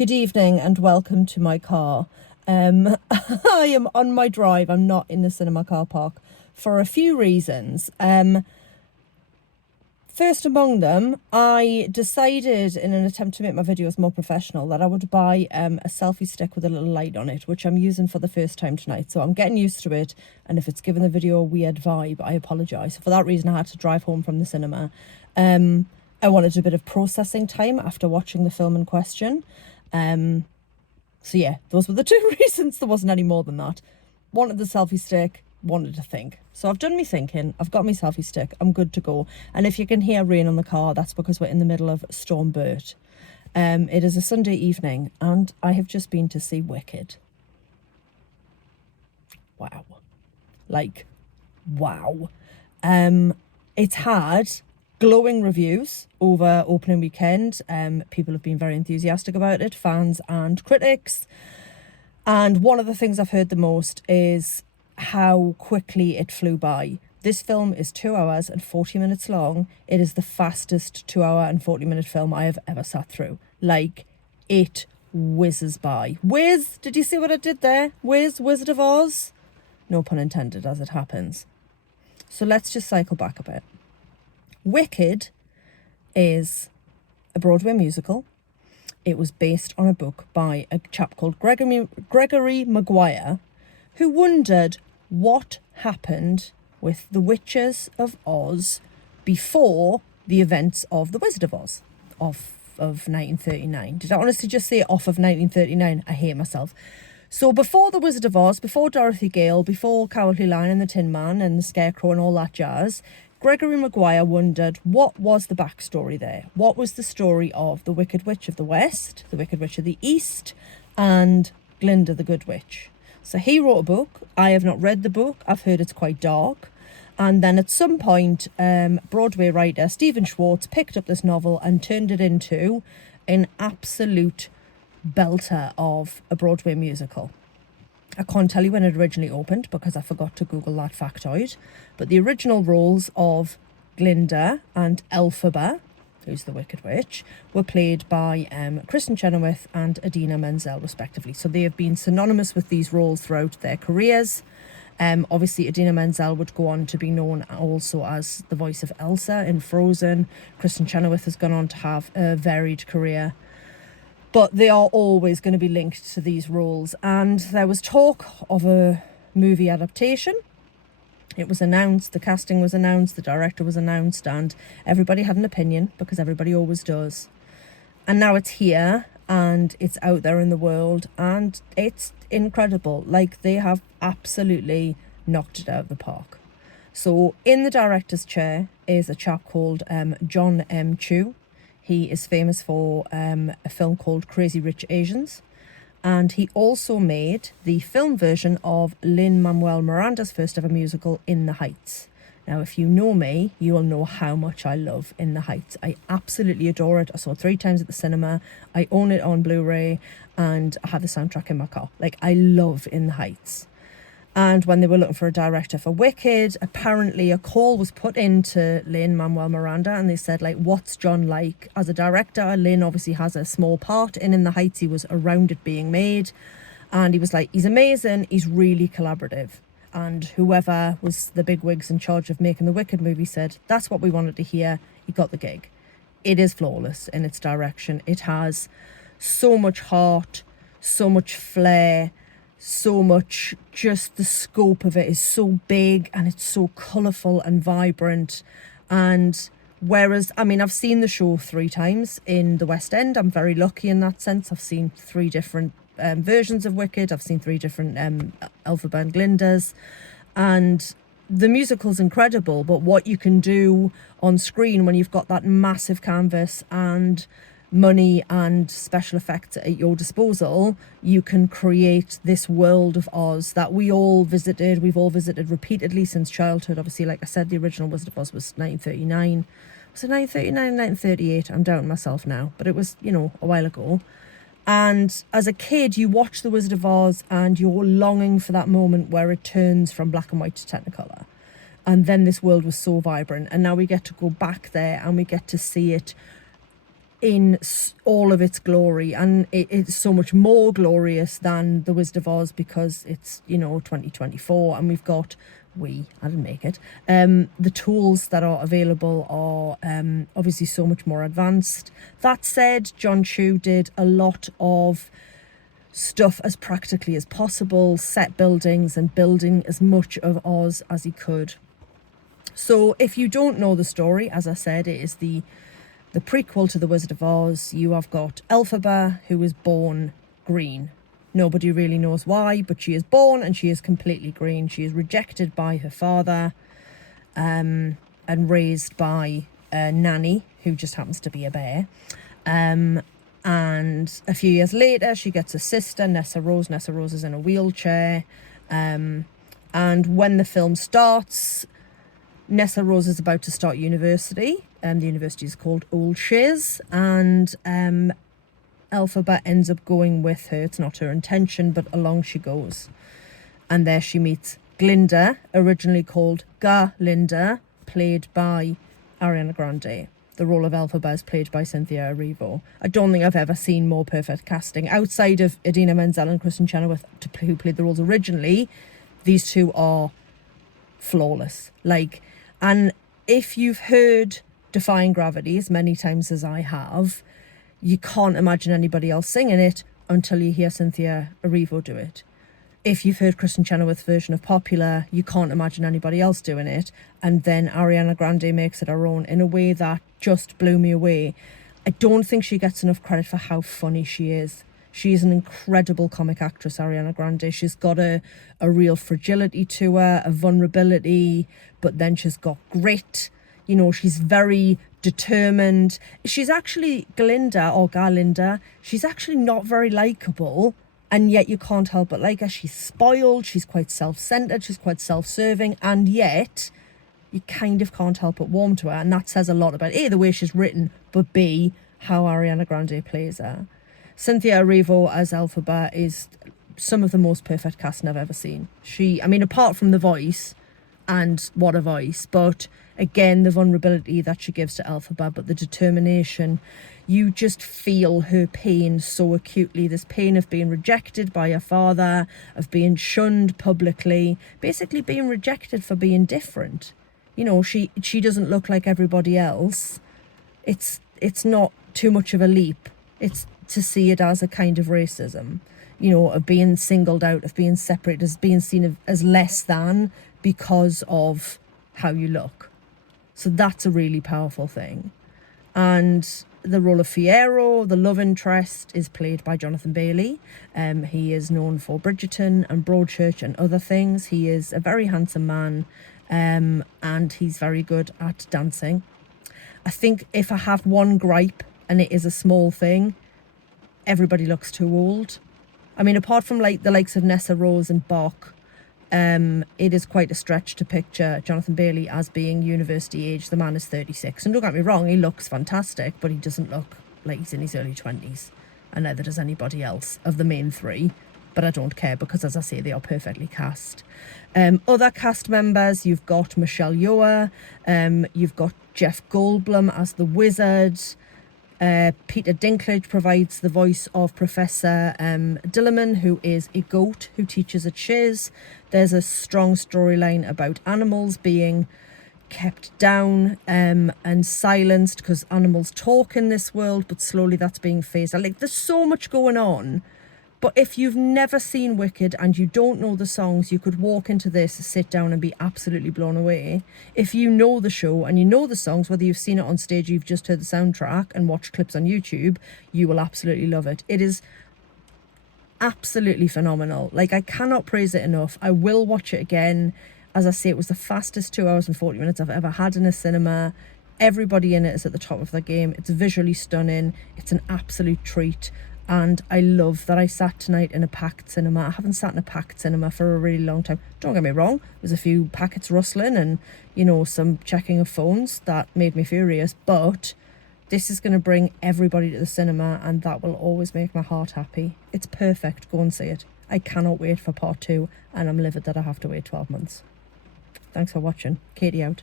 Good evening and welcome to my car. I am on my drive. I'm not in the cinema car park for a few reasons. First among them, I decided in an attempt to make my videos more professional that I would buy a selfie stick with a little light on it, which I'm using for the first time tonight. So I'm getting used to it, and if it's given the video a weird vibe, I apologise. For that reason, I had to drive home from the cinema. I wanted a bit of processing time after watching the film in question. So yeah, those were the two reasons. There wasn't any more than that. Wanted the selfie stick, wanted to think. So I've done me thinking, I've got my selfie stick, I'm good to go. And if you can hear rain on the car, that's because we're in the middle of Storm Bert. It is a Sunday evening and I have just been to see Wicked. Wow. Like, wow. It's had glowing reviews over opening weekend. People have been very enthusiastic about it, fans and critics. And one of the things I've heard the most is how quickly it flew by. This film is 2 hours and 40 minutes long. It is the fastest 2 hour and 40-minute film I have ever sat through. Like, it whizzes by. Whiz, did you see what I did there? Whiz, Wizard of Oz? No pun intended, as it happens. So let's just cycle back a bit. Wicked is a Broadway musical. It was based on a book by a chap called Gregory Maguire, who wondered what happened with the Witches of Oz before the events of The Wizard of Oz of 1939. Did I honestly just say off of 1939? I hate myself. So before The Wizard of Oz, before Dorothy Gale, before Cowardly Lion and the Tin Man and the Scarecrow and all that jazz, Gregory Maguire wondered what was the backstory there? What was the story of the Wicked Witch of the West, the Wicked Witch of the East, and Glinda the Good Witch? So he wrote a book. I have not read the book. I've heard it's quite dark. And then at some point, Broadway writer Stephen Schwartz picked up this novel and turned it into an absolute belter of a Broadway musical. I can't tell you when it originally opened because I forgot to Google that factoid. But the original roles of Glinda and Elphaba, who's the Wicked Witch, were played by Kristen Chenoweth and Idina Menzel, respectively. So they have been synonymous with these roles throughout their careers. Obviously, Idina Menzel would go on to be known also as the voice of Elsa in Frozen. Kristen Chenoweth has gone on to have a varied career. But they are always going to be linked to these roles. And there was talk of a movie adaptation. It was announced, the casting was announced, the director was announced, and everybody had an opinion, because everybody always does. And now it's here, and it's out there in the world, and it's incredible. Like, they have absolutely knocked it out of the park. So in the director's chair is a chap called John M. Chu. He is famous for a film called Crazy Rich Asians. And he also made the film version of Lin-Manuel Miranda's first ever musical, In the Heights. Now, if you know me, you will know how much I love In the Heights. I absolutely adore it. I saw it 3 times at the cinema. I own it on Blu-ray and I have the soundtrack in my car. Like, I love In the Heights. And when they were looking for a director for Wicked, apparently a call was put into Lin-Manuel Miranda and they said, like, what's John like as a director? Lin obviously has a small part in the Heights. He was around it being made. And he was like, he's amazing. He's really collaborative. And whoever was the bigwigs in charge of making the Wicked movie said, that's what we wanted to hear. He got the gig. It is flawless in its direction. It has so much heart, so much flair, so much, just the scope of it is so big and it's so colourful and vibrant. And whereas, I mean, I've seen the show 3 times in the West End. I'm very lucky in that sense. I've seen 3 different versions of Wicked. I've seen 3 different Elphaba and Glindas. And the musical's incredible, but what you can do on screen when you've got that massive canvas and money and special effects at your disposal, you can create this world of Oz that we've all visited repeatedly since childhood. Obviously, like I said, the original Wizard of Oz was 1939. Was it 1939, 1938? I'm doubting myself now, but it was, you know, a while ago. And as a kid, you watch The Wizard of Oz and you're longing for that moment where it turns from black and white to Technicolor. And then this world was so vibrant. And now we get to go back there and we get to see it in all of its glory, and it's so much more glorious than The Wizard of Oz because it's 2024 and we've got I didn't make it, the tools that are available are obviously so much more advanced. That said, John Chu did a lot of stuff as practically as possible, set buildings and building as much of Oz as he could. So if you don't know the story, as I said, it is the prequel to The Wizard of Oz. You have got Elphaba, who was born green. Nobody really knows why, but she is born and she is completely green. She is rejected by her father and raised by a nanny who just happens to be a bear. And a few years later, she gets a sister, Nessa Rose. Nessa Rose is in a wheelchair. And when the film starts, Nessa Rose is about to start university. The university is called Old Shiz, and Elphaba ends up going with her. It's not her intention, but along she goes. And there she meets Glinda, originally called Galinda, played by Ariana Grande. The role of Elphaba is played by Cynthia Erivo. I don't think I've ever seen more perfect casting. Outside of Idina Menzel and Kristen Chenoweth, who played the roles originally, these two are flawless. And if you've heard Defying Gravity as many times as I have, you can't imagine anybody else singing it until you hear Cynthia Erivo do it. If you've heard Kristen Chenoweth's version of Popular, you can't imagine anybody else doing it. And then Ariana Grande makes it her own in a way that just blew me away. I don't think she gets enough credit for how funny she is. She is an incredible comic actress, Ariana Grande. She's got a real fragility to her, a vulnerability, but then she's got grit. She's very determined. She's actually Galinda. She's actually not very likable, and yet you can't help but like her. She's spoiled, she's quite self-centered, she's quite self-serving, and yet you kind of can't help but warm to her, and that says a lot about A, the way she's written, but B, how Ariana Grande plays her. Cynthia Erivo as Elphaba is some of the most perfect casting I've ever seen. Apart from the voice, and what a voice, but again, the vulnerability that she gives to Elphaba, but the determination. You just feel her pain so acutely. This pain of being rejected by her father, of being shunned publicly, basically being rejected for being different. She doesn't look like everybody else. It's not too much of a leap. It's to see it as a kind of racism, of being singled out, of being separated, as being seen as less than because of how you look. So that's a really powerful thing. And the role of Fiyero, the love interest, is played by Jonathan Bailey. He is known for Bridgerton and Broadchurch and other things. He is a very handsome man, and he's very good at dancing. I think if I have one gripe, and it is a small thing, everybody looks too old. Apart from the likes of Nessa Rose and Bach, it is quite a stretch to picture Jonathan Bailey as being university age. The man is 36, and don't get me wrong, he looks fantastic, but he doesn't look like he's in his early 20s, and neither does anybody else of the main three. But I don't care, because as I say, they are perfectly cast. Other cast members, you've got Michelle Yeoh, you've got Jeff Goldblum as the wizard. Peter Dinklage provides the voice of Professor Dillerman, who is a goat who teaches at Shiz. There's a strong storyline about animals being kept down and silenced because animals talk in this world, but slowly that's being phased out. There's so much going on. But if you've never seen Wicked and you don't know the songs, you could walk into this, sit down and be absolutely blown away. If you know the show and you know the songs, whether you've seen it on stage or you've just heard the soundtrack and watched clips on YouTube, you will absolutely love it. It is absolutely phenomenal. I cannot praise it enough. I will watch it again. As I say, it was the fastest 2 hours and 40 minutes I've ever had in a cinema. Everybody in it is at the top of their game. It's visually stunning. It's an absolute treat. And I love that I sat tonight in a packed cinema. I haven't sat in a packed cinema for a really long time. Don't get me wrong, there's a few packets rustling and, some checking of phones that made me furious. But this is going to bring everybody to the cinema, and that will always make my heart happy. It's perfect. Go and see it. I cannot wait for part 2, and I'm livid that I have to wait 12 months. Thanks for watching. Katie out.